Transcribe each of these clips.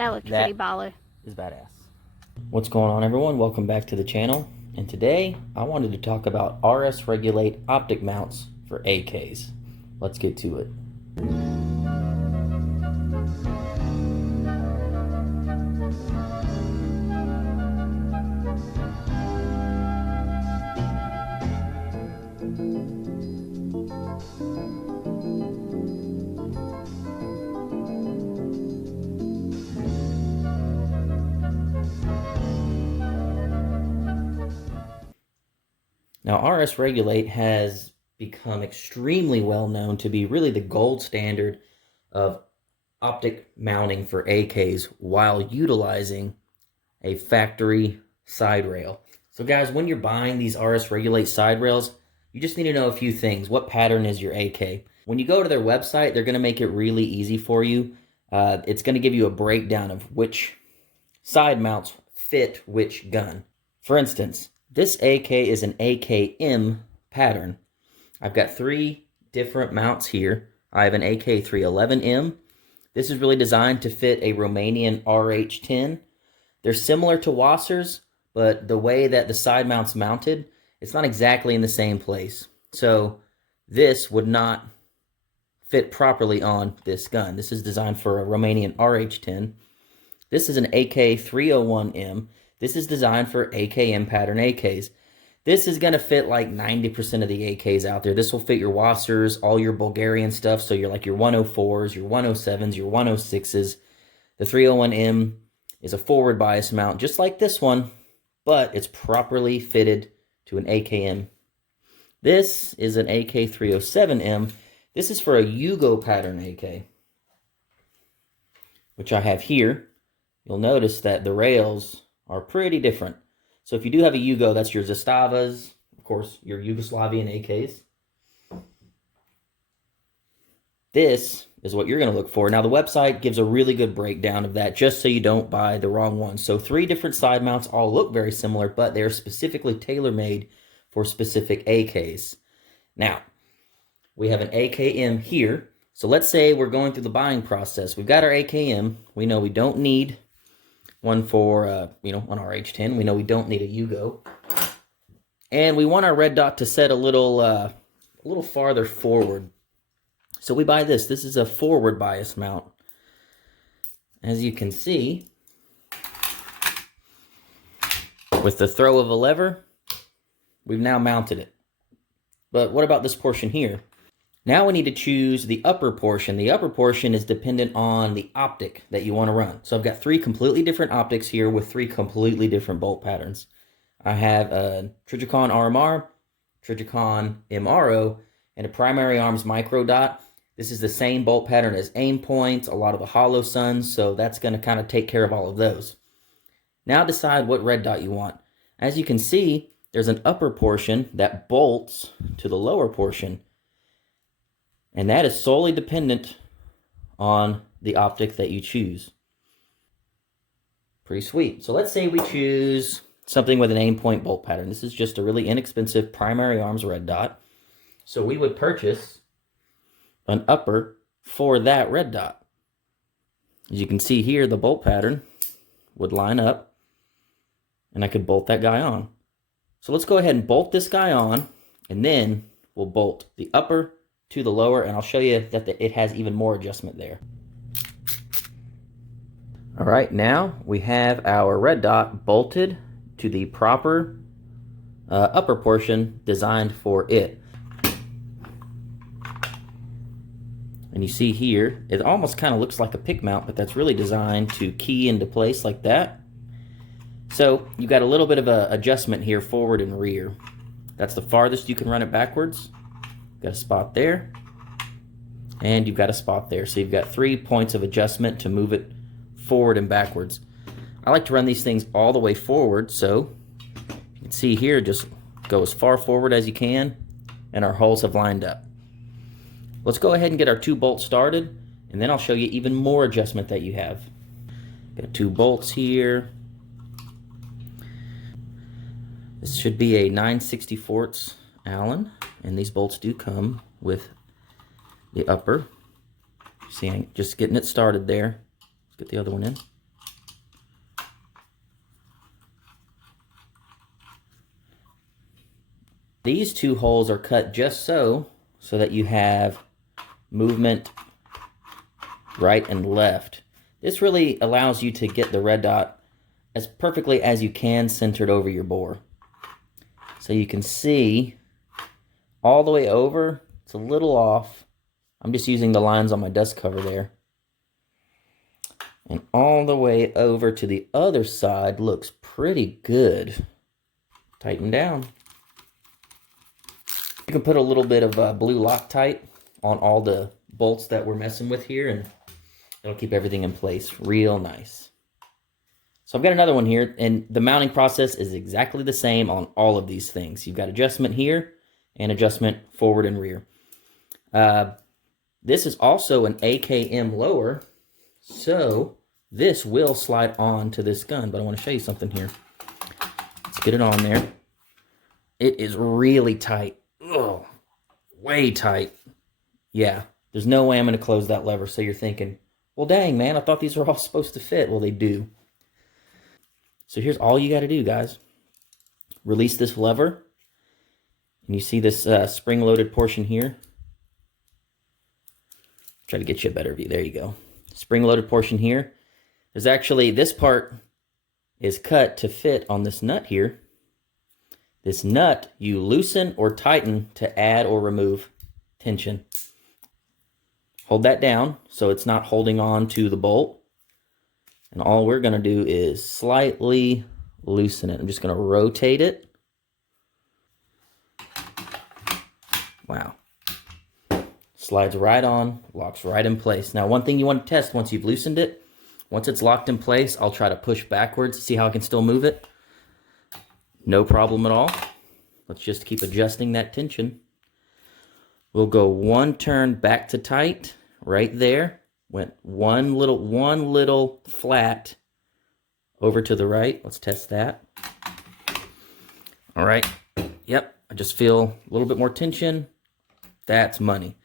That looks That pretty baller. is badass. What's going on, everyone? Welcome back to the channel. And today I wanted to talk about RS Regulate optic mounts for AKs. Let's get to it. Now, RS Regulate has become extremely well known to be really the gold standard of optic mounting for AKs while utilizing a factory side rail. So guys, when you're buying these RS Regulate side rails, you just need to know a few things. What pattern is your AK? When you go to their website, they're going to make it really easy for you. It's going to give you a breakdown of which side mounts fit which gun. For instance, this AK is an AKM pattern. I've got three different mounts here. I have an AK311M. This is really designed to fit a Romanian RH10. They're similar to Wassers, but the way that the side mount's mounted, it's not exactly in the same place. So this would not fit properly on this gun. This is designed for a Romanian RH10. This is an AK301M. This is designed for AKM pattern AKs. This is going to fit like 90% of the AKs out there. This will fit your Wassers, all your Bulgarian stuff, so you're like your 104s, your 107s, your 106s. The 301M is a forward bias mount, just like this one, but it's properly fitted to an AKM. This is an AK307M. This is for a Yugo pattern AK, which I have here. You'll notice that the rails are pretty different. So if you do have a Yugo, that's your Zastavas, of course, your Yugoslavian AKs. This is what you're going to look for. Now, the website gives a really good breakdown of that just so you don't buy the wrong one. So three different side mounts all look very similar, but they're specifically tailor-made for specific AKs. Now, we have an AKM here. So let's say we're going through the buying process. We've got our AKM. We know we don't need one for, an RH10. We know we don't need a Yugo. And we want our red dot to set a little farther forward. So we buy this. This is a forward bias mount. As you can see, with the throw of a lever, we've now mounted it. But what about this portion here? Now we need to choose the upper portion. The upper portion is dependent on the optic that you want to run. So I've got three completely different optics here with three completely different bolt patterns. I have a Trijicon RMR, Trijicon MRO, and a primary arms micro dot. This is the same bolt pattern as aim points, a lot of the hollow suns, so that's going to kind of take care of all of those. Now decide what red dot you want. As you can see, there's an upper portion that bolts to the lower portion. And that is solely dependent on the optic that you choose. Pretty sweet. So let's say we choose something with an aim point bolt pattern. This is just a really inexpensive primary arms red dot. So we would purchase an upper for that red dot. As you can see here, the bolt pattern would line up, and I could bolt that guy on. So let's go ahead and bolt this guy on, and then we'll bolt the upper to the lower, and I'll show you that it has even more adjustment there. All right, now we have our red dot bolted to the proper upper portion designed for it. And you see here, it almost kind of looks like a pick mount, but that's really designed to key into place like that. So you've got a little bit of a adjustment here, forward and rear. That's the farthest you can run it backwards. Got a spot there, and you've got a spot there. So you've got 3 points of adjustment to move it forward and backwards. I like to run these things all the way forward, so you can see here, just go as far forward as you can, and our holes have lined up. Let's go ahead and get our 2 bolts started, and then I'll show you even more adjustment that you have. Got 2 bolts here. This should be a 9/64 Allen, and these bolts do come with the upper. See, I'm just getting it started there. Let's get the other one in. these two holes are cut just so that you have movement right and left. This really allows you to get the red dot as perfectly as you can centered over your bore. So you can see all the way over, it's a little off. I'm just using the lines on my dust cover there. And all the way over to the other side looks pretty good. Tighten down. You can put a little bit of blue Loctite on all the bolts that we're messing with here, and it'll keep everything in place real nice. So I've got another one here, and the mounting process is exactly the same on all of these things. You've got adjustment here and adjustment forward and rear. This is also an AKM lower, so this will slide on to this gun, but I want to show you something here. Let's get it on there. It is really tight. Oh, way tight. Yeah, there's no way I'm going to close that lever. So you're thinking, well, dang, man, I thought these were all supposed to fit. Well, they do. So here's all you got to do, guys. Release this lever. And you see this spring-loaded portion here. Try to get you a better view. There you go. Spring-loaded portion here. There's actually, this part is cut to fit on this nut here. This nut, you loosen or tighten to add or remove tension. Hold that down so it's not holding on to the bolt. And all we're going to do is slightly loosen it. I'm just going to rotate it. Wow. Slides right on, locks right in place. Now, one thing you want to test once you've loosened it, once it's locked in place, I'll try to push backwards, see how I can still move it. No problem at all. Let's just keep adjusting that tension. We'll go one turn back to tight, right there. Went one little flat over to the right. Let's test that. All right. Yep, I just feel a little bit more tension. That's money.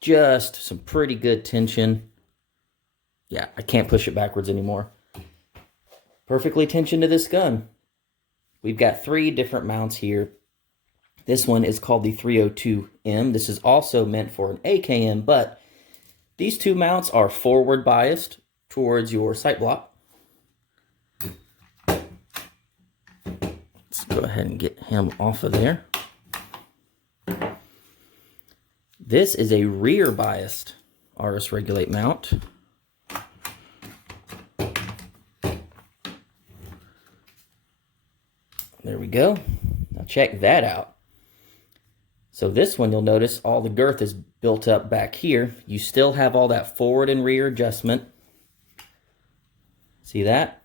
Just some pretty good tension. Yeah, I can't push it backwards anymore. Perfectly tensioned to this gun. We've got 3 different mounts here. This one is called the 302M. This is also meant for an AKM, but these 2 mounts are forward biased towards your sight block. Let's go ahead and get him off of there. This is a rear biased RS Regulate mount. There we go. Now check that out. So this one, you'll notice all the girth is built up back here. You still have all that forward and rear adjustment. See that?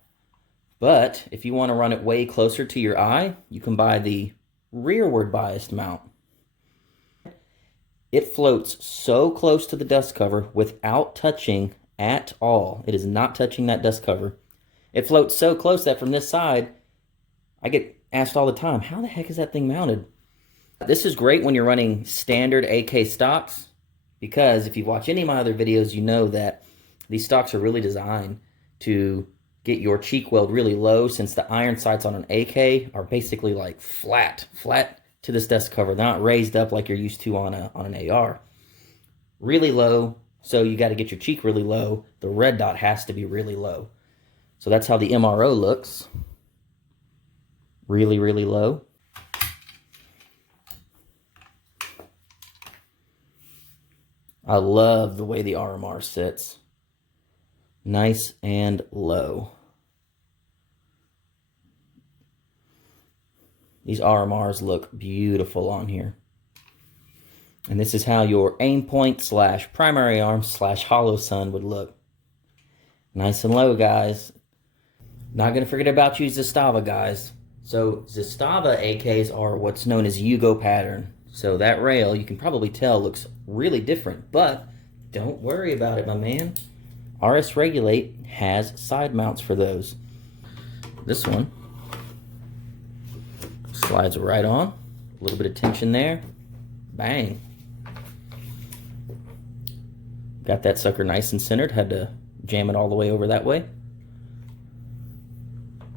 But if you want to run it way closer to your eye, you can buy the rearward biased mount. It floats so close to the dust cover without touching at all. It is not touching that dust cover. It floats so close that from this side, I get asked all the time, how the heck is that thing mounted? This is great when you're running standard AK stocks, because if you watch any of my other videos, you know that these stocks are really designed to get your cheek weld really low, since the iron sights on an AK are basically like flat to this dust cover. They're not raised up like you're used to on an AR. Really low, so you got to get your cheek really low. The red dot has to be really low. So that's how the MRO looks. Really, really low. I love the way the RMR sits. Nice and low. These RMRs look beautiful on here. And this is how your aim point / primary arm / hollow sun would look. Nice and low, guys. Not going to forget about you, Zastava, guys. So Zastava AKs are what's known as Yugo pattern. So that rail, you can probably tell, looks really different. But don't worry about it, my man. RS Regulate has side mounts for those. This one slides right on. A little bit of tension there. Bang. Got that sucker nice and centered. Had to jam it all the way over that way.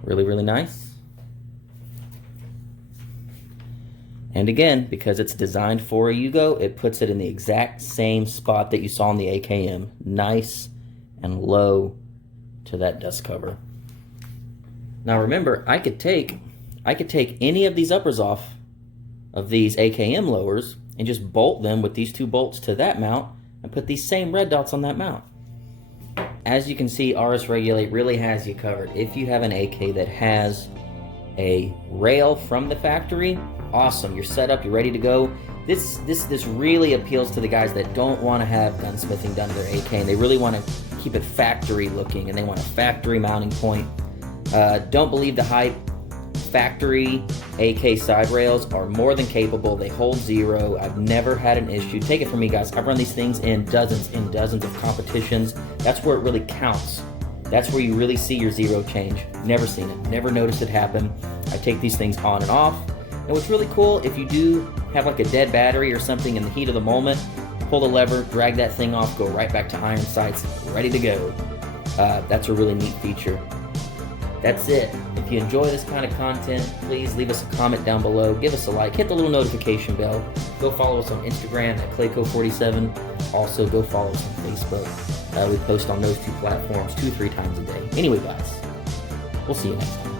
Really, really nice. And again, because it's designed for a Yugo, it puts it in the exact same spot that you saw in the AKM. Nice and low to that dust cover. Now remember, I could take any of these uppers off of these AKM lowers and just bolt them with these 2 bolts to that mount and put these same red dots on that mount. As you can see, RS Regulate really has you covered. If you have an AK that has a rail from the factory, awesome, you're set up, you're ready to go. This really appeals to the guys that don't want to have gunsmithing done to their AK, and they really want to keep it factory looking, and they want a factory mounting point. Don't believe the hype. Factory AK side rails are more than capable. They hold 0. I've never had an issue. Take it from me, guys. I've run these things in dozens of competitions. That's where it really counts. That's where you really see your 0 change. Never seen it. Never noticed it happen. I take these things on and off. And what's really cool, if you do have like a dead battery or something in the heat of the moment, pull the lever, drag that thing off, go right back to iron sights, ready to go. That's a really neat feature. That's it. If you enjoy this kind of content, please leave us a comment down below. Give us a like. Hit the little notification bell. Go follow us on Instagram at Clayco47. Also, go follow us on Facebook. We post on those 2 platforms 2-3 times a day. Anyway, guys, we'll see you next time.